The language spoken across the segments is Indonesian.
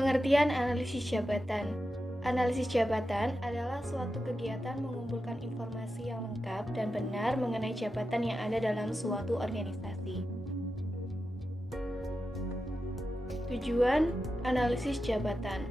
Pengertian analisis jabatan. Analisis jabatan adalah suatu kegiatan mengumpulkan informasi yang lengkap dan benar mengenai jabatan yang ada dalam suatu organisasi. Tujuan analisis jabatan.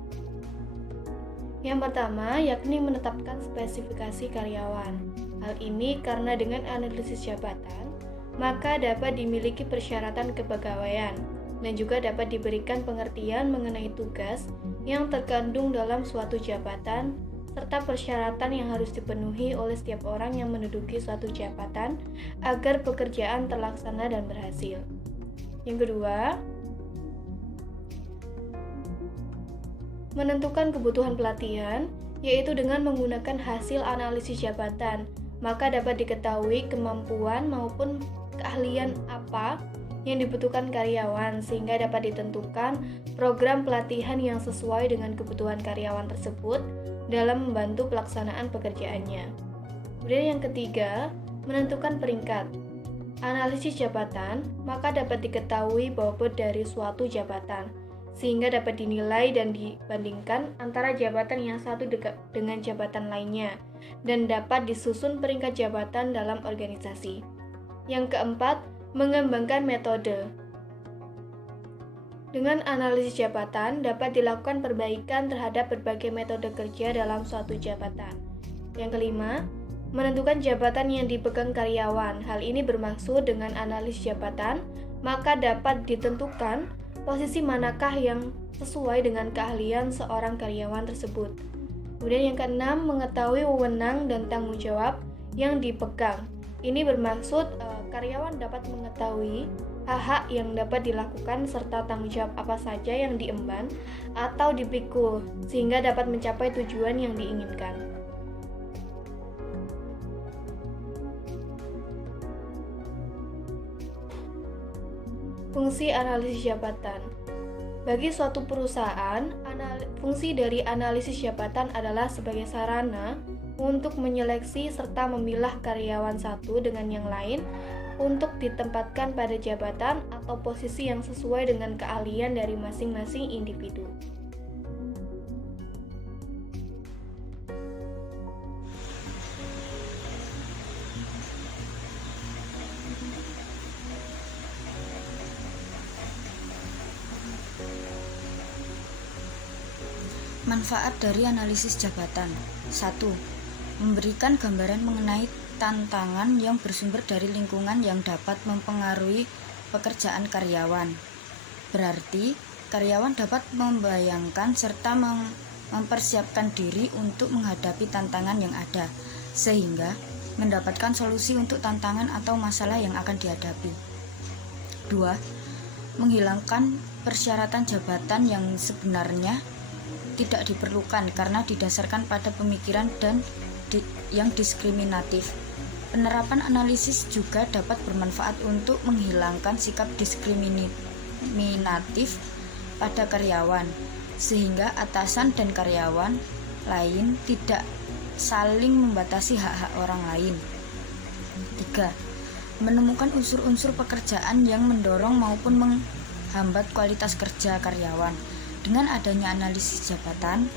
Yang pertama, yakni menetapkan spesifikasi karyawan. Hal ini karena dengan analisis jabatan, maka dapat dimiliki persyaratan kepegawaian dan juga dapat diberikan pengertian mengenai tugas yang terkandung dalam suatu jabatan serta persyaratan yang harus dipenuhi oleh setiap orang yang menduduki suatu jabatan agar pekerjaan terlaksana dan berhasil. Yang kedua, menentukan kebutuhan pelatihan, yaitu dengan menggunakan hasil analisis jabatan, maka dapat diketahui kemampuan maupun keahlian apa yang dibutuhkan karyawan sehingga dapat ditentukan program pelatihan yang sesuai dengan kebutuhan karyawan tersebut dalam membantu pelaksanaan pekerjaannya. Kemudian yang ketiga, menentukan peringkat. Analisis jabatan, maka dapat diketahui bobot dari suatu jabatan sehingga dapat dinilai dan dibandingkan antara jabatan yang satu dengan jabatan lainnya dan dapat disusun peringkat jabatan dalam organisasi. Yang keempat, mengembangkan metode. Dengan analisis jabatan dapat dilakukan perbaikan terhadap berbagai metode kerja dalam suatu jabatan. Yang kelima, menentukan jabatan yang dipegang karyawan. Hal ini bermaksud dengan analisis jabatan, maka dapat ditentukan posisi manakah yang sesuai dengan keahlian seorang karyawan tersebut. Kemudian yang keenam, mengetahui wewenang dan tanggung jawab yang dipegang. Ini bermaksud karyawan dapat mengetahui hak-hak yang dapat dilakukan serta tanggung jawab apa saja yang diemban atau dipikul sehingga dapat mencapai tujuan yang diinginkan. Fungsi analisis jabatan. Bagi suatu perusahaan, fungsi dari analisis jabatan adalah sebagai sarana untuk menyeleksi serta memilah karyawan satu dengan yang lain untuk ditempatkan pada jabatan atau posisi yang sesuai dengan keahlian dari masing-masing individu. Manfaat dari analisis jabatan. 1. Memberikan gambaran mengenai tantangan yang bersumber dari lingkungan yang dapat mempengaruhi pekerjaan karyawan. Berarti, karyawan dapat membayangkan serta mempersiapkan diri untuk menghadapi tantangan yang ada, sehingga mendapatkan solusi untuk tantangan atau masalah yang akan dihadapi. 2. Menghilangkan persyaratan jabatan yang sebenarnya tidak diperlukan karena didasarkan pada pemikiran yang diskriminatif. Penerapan analisis juga dapat bermanfaat untuk menghilangkan sikap diskriminatif pada karyawan, sehingga atasan dan karyawan lain tidak saling membatasi hak-hak orang lain. 3. Menemukan unsur-unsur pekerjaan yang mendorong maupun menghambat kualitas kerja karyawan. Dengan adanya analisis jabatan,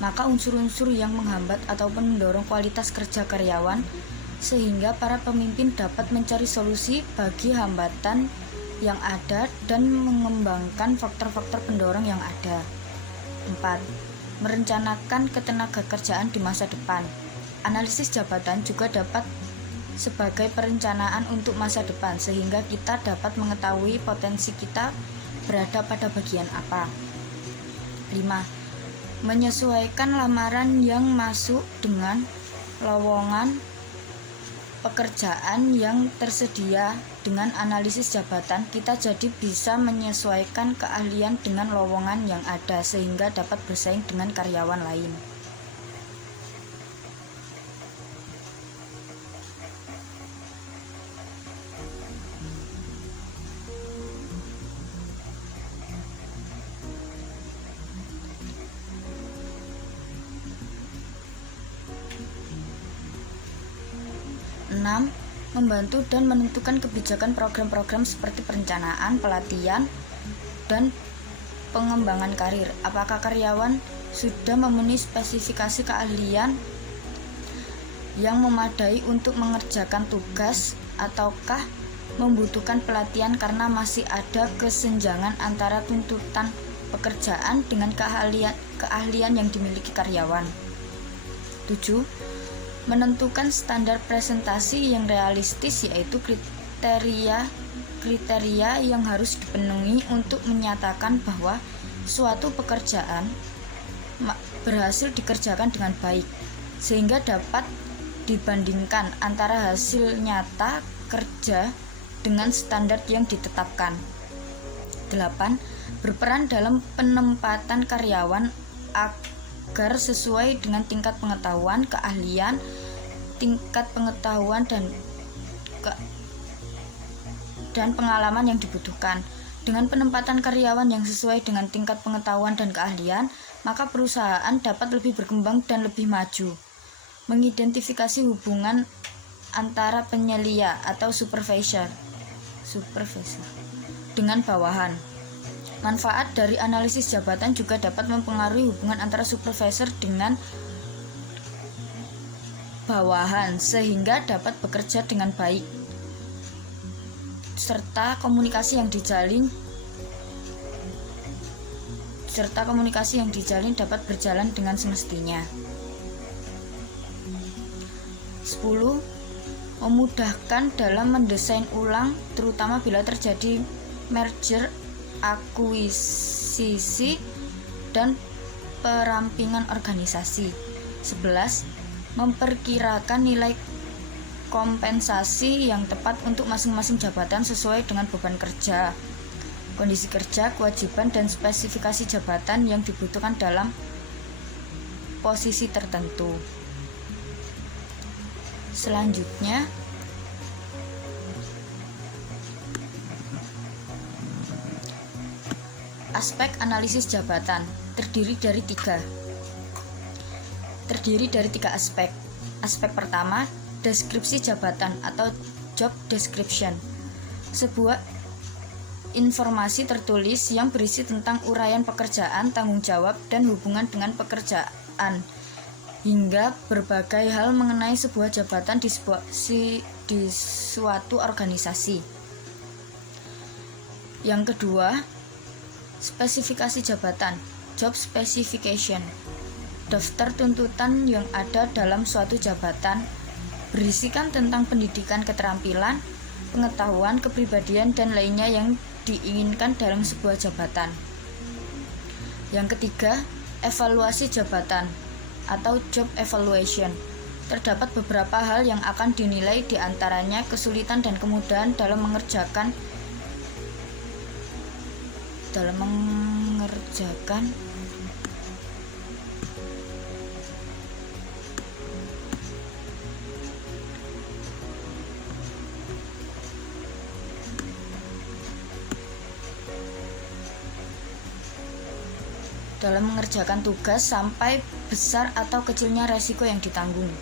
maka unsur-unsur yang menghambat ataupun mendorong kualitas kerja karyawan sehingga para pemimpin dapat mencari solusi bagi hambatan yang ada dan mengembangkan faktor-faktor pendorong yang ada. 4. Merencanakan ketenagakerjaan di masa depan. Analisis jabatan juga dapat sebagai perencanaan untuk masa depan sehingga kita dapat mengetahui potensi kita berada pada bagian apa. 5. Menyesuaikan lamaran yang masuk dengan lowongan pekerjaan yang tersedia. Dengan analisis jabatan, kita jadi bisa menyesuaikan keahlian dengan lowongan yang ada sehingga dapat bersaing dengan karyawan lain. 6. Membantu dan menentukan kebijakan program-program seperti perencanaan, pelatihan, dan pengembangan karir. Apakah karyawan sudah memenuhi spesifikasi keahlian yang memadai untuk mengerjakan tugas, ataukah membutuhkan pelatihan karena masih ada kesenjangan antara tuntutan pekerjaan dengan keahlian yang dimiliki karyawan. 7. Menentukan standar presentasi yang realistis, yaitu kriteria yang harus dipenuhi untuk menyatakan bahwa suatu pekerjaan berhasil dikerjakan dengan baik, sehingga dapat dibandingkan antara hasil nyata kerja dengan standar yang ditetapkan. 8. Berperan dalam penempatan karyawan agar sesuai dengan tingkat pengetahuan, keahlian, tingkat pengetahuan dan pengalaman yang dibutuhkan. Dengan penempatan karyawan yang sesuai dengan tingkat pengetahuan dan keahlian, maka perusahaan dapat lebih berkembang dan lebih maju. Mengidentifikasi hubungan antara penyelia atau supervisor dengan bawahan. Manfaat dari analisis jabatan juga dapat mempengaruhi hubungan antara supervisor dengan bawahan sehingga dapat bekerja dengan baik, serta komunikasi yang dijalin dapat berjalan dengan semestinya. 10. Memudahkan dalam mendesain ulang, terutama bila terjadi merger, akuisisi, dan perampingan organisasi. 11. Memperkirakan nilai kompensasi yang tepat untuk masing-masing jabatan sesuai dengan beban kerja, kondisi kerja, kewajiban, dan spesifikasi jabatan yang dibutuhkan dalam posisi tertentu. Selanjutnya, aspek analisis jabatan terdiri dari tiga aspek. Aspek pertama, deskripsi jabatan atau job description. Sebuah informasi tertulis yang berisi tentang uraian pekerjaan, tanggung jawab, dan hubungan dengan pekerjaan, hingga berbagai hal mengenai sebuah jabatan di suatu organisasi. Yang kedua, spesifikasi jabatan, job specification. Daftar tuntutan yang ada dalam suatu jabatan berisikan tentang pendidikan, keterampilan, pengetahuan, kepribadian, dan lainnya yang diinginkan dalam sebuah jabatan. Yang ketiga, evaluasi jabatan atau job evaluation. Terdapat beberapa hal yang akan dinilai, diantaranya kesulitan dan kemudahan dalam mengerjakan tugas sampai besar atau kecilnya resiko yang ditanggung.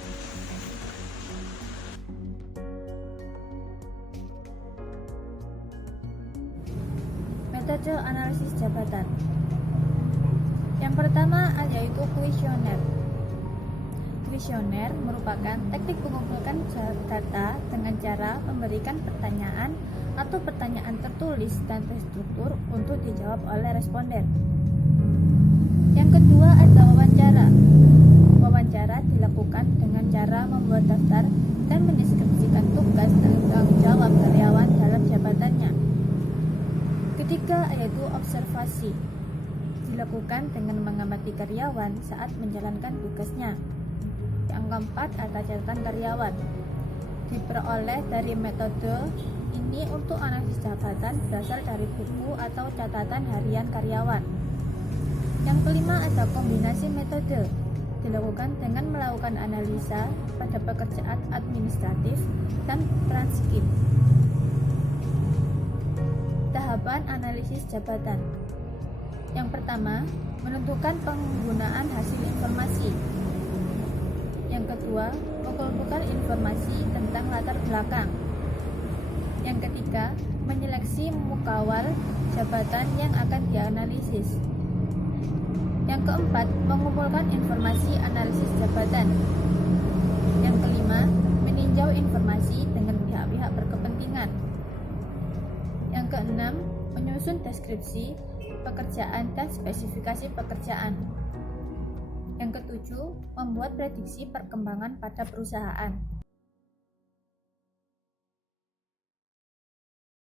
Metode analisis jabatan. Yang pertama yaitu kuesioner. Kuesioner merupakan teknik mengumpulkan data dengan cara memberikan pertanyaan atau pertanyaan tertulis dan terstruktur untuk dijawab oleh responden. Yang kedua ada wawancara. Wawancara dilakukan dengan cara membuat daftar dan mendeskripsikan tugas dan tanggung jawab karyawan dalam jabatannya. Ketiga yaitu observasi. Dilakukan dengan mengamati karyawan saat menjalankan tugasnya. Yang keempat ada catatan karyawan. Diperoleh dari metode ini untuk analisis jabatan berasal dari buku atau catatan harian karyawan. Yang kelima ada kombinasi metode. Dilakukan dengan melakukan analisa pada pekerjaan administratif dan transkrip. Tahapan analisis jabatan. Yang pertama, menentukan penggunaan hasil informasi. Yang kedua, mengumpulkan informasi tentang latar belakang. Yang ketiga, menyeleksi mukawal jabatan yang akan dianalisis. Yang keempat, mengumpulkan informasi analisis jabatan. Yang kelima, meninjau informasi dengan pihak-pihak berkepentingan. Yang keenam, menyusun deskripsi pekerjaan dan spesifikasi pekerjaan. Yang ketujuh, membuat prediksi perkembangan pada perusahaan.